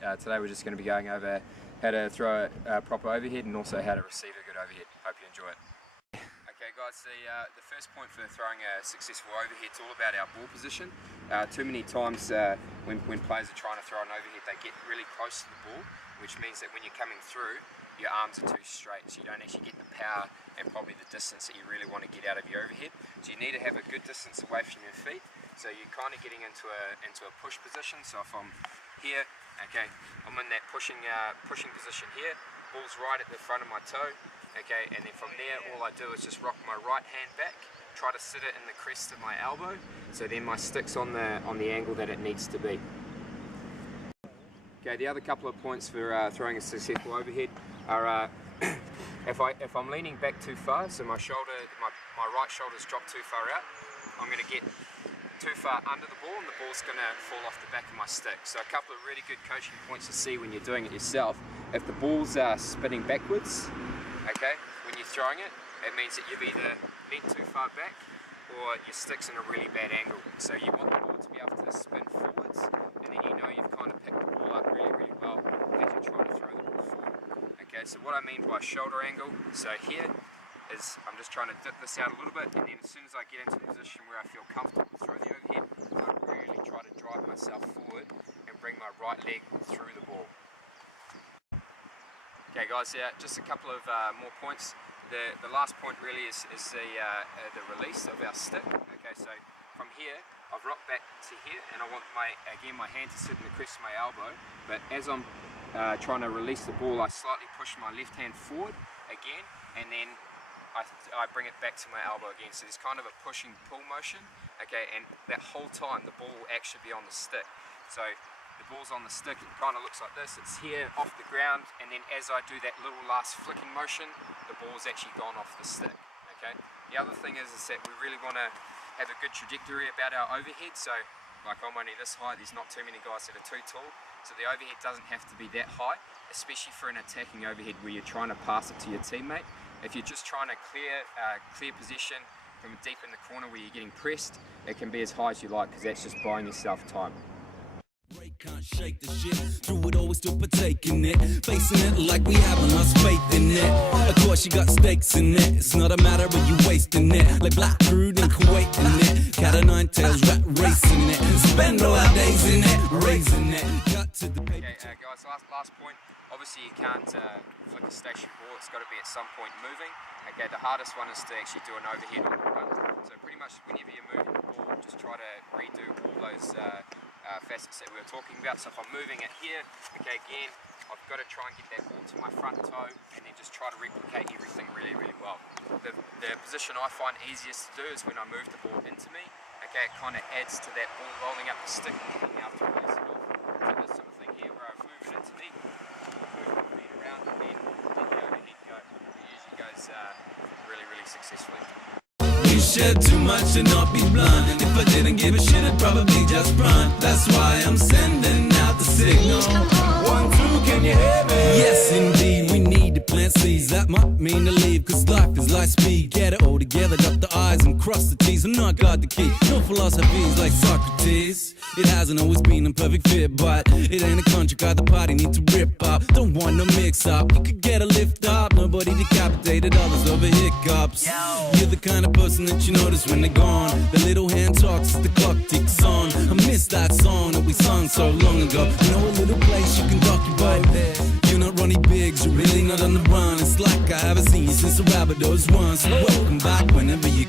Today we're just going to be going over how to throw a proper overhead and also how to receive a good overhead. Hope you enjoy it. Okay guys, the first point for throwing a successful overhead is all about our ball position. Too many times when players are trying to throw an overhead, they get really close to the ball, which means that when you're coming through, your arms are too straight, so you don't actually get the power and probably the distance that you really want to get out of your overhead. So you need to have a good distance away from your feet. So you're kind of getting into a push position. So if I'm here, okay, I'm in that pushing position here. Ball's right at the front of my toe, okay, and then from there all I do is just rock my right hand back, try to sit it in the crest of my elbow, so then my stick's on the angle that it needs to be. Okay, the other couple of points for throwing a successful overhead are if I'm leaning back too far, so my right shoulder's dropped too far out, I'm going to get too far under the ball and the ball's going to fall off the back of my stick. So a couple of really good coaching points to see when you're doing it yourself. If the ball's spinning backwards, okay, when you're throwing it, it means that you've either bent too far back or your stick's in a really bad angle. So you want the ball to be able to spin forwards, and then you know you've kind of picked the ball up really, really well as you're trying to throw the ball forward. Okay, so what I mean by shoulder angle, so here is I'm just trying to dip this out a little bit, and then as soon as I get into a position where I feel comfortable to throw the overhead, I really try to drive myself forward and bring my right leg through the ball. Okay guys, just a couple of more points. The last point really is the release of our stick. Okay, so from here, I've rocked back to here, and I want my hand to sit in the crest of my elbow, but as I'm trying to release the ball, I slightly push my left hand forward again, and then I bring it back to my elbow again. So there's kind of a push and pull motion, okay, and that whole time the ball will actually be on the stick. So the ball's on the stick, it kind of looks like this, it's here off the ground, and then as I do that little last flicking motion, the ball's actually gone off the stick, okay. The other thing is that we really want to have a good trajectory about our overhead. So like I'm only this high, there's not too many guys that are too tall, so the overhead doesn't have to be that high, especially for an attacking overhead where you're trying to pass it to your teammate. If you're just trying to clear possession from deep in the corner where you're getting pressed, it can be as high as you like, because that's just buying yourself time. Can't shake the shit, through it always still partaking it, facing it like we haven't lost faith in it. Of course you got stakes in it, it's not a matter of you wasting it, like Black Crude in Kuwait in it, cat o' nine tails, rat racing it, spend all our days in it, raising it, cut to the paper. Okay guys, last point, obviously you can't flick a stationary ball, it's got to be at some point moving. Okay, the hardest one is to actually do an overhead on the run, so pretty much whenever you're moving the ball, just try to redo all those facets that we were talking about. So if I'm moving it here, okay, again, I've got to try and get that ball to my front toe and then just try to replicate everything really, really well. The position I find easiest to do is when I move the ball into me, okay, it kind of adds to that ball rolling up the stick and getting out to release it off. So this sort of thing here where I've moved it into me, move my feet around and then let the overhead go. It usually goes really, really successfully. You shed too much and not be blunt. If I didn't give a shit, I'd probably just run. That's why I'm sending out the signal. 1, 2, can you hear me? Yes, indeed, we need to plant seeds. That might mean to leave, cause life is light speed. Get it all together, dot the I's and cross the T's. I'm not God the key, no philosophies like Socrates. It hasn't always been a perfect fit, but it ain't a country car the party need to rip up. Don't want no mix up, you could get a lift up. Nobody decapitated, others over hiccups. You're the kind of person that you notice when they're gone. The little hand talks as the clock ticks on. I miss that song that we sung so long ago. You know a little place you can dock your boat. You're not Ronnie Biggs, you're really not on the run. It's like I haven't seen you since the Rabbitohs once. Welcome back whenever you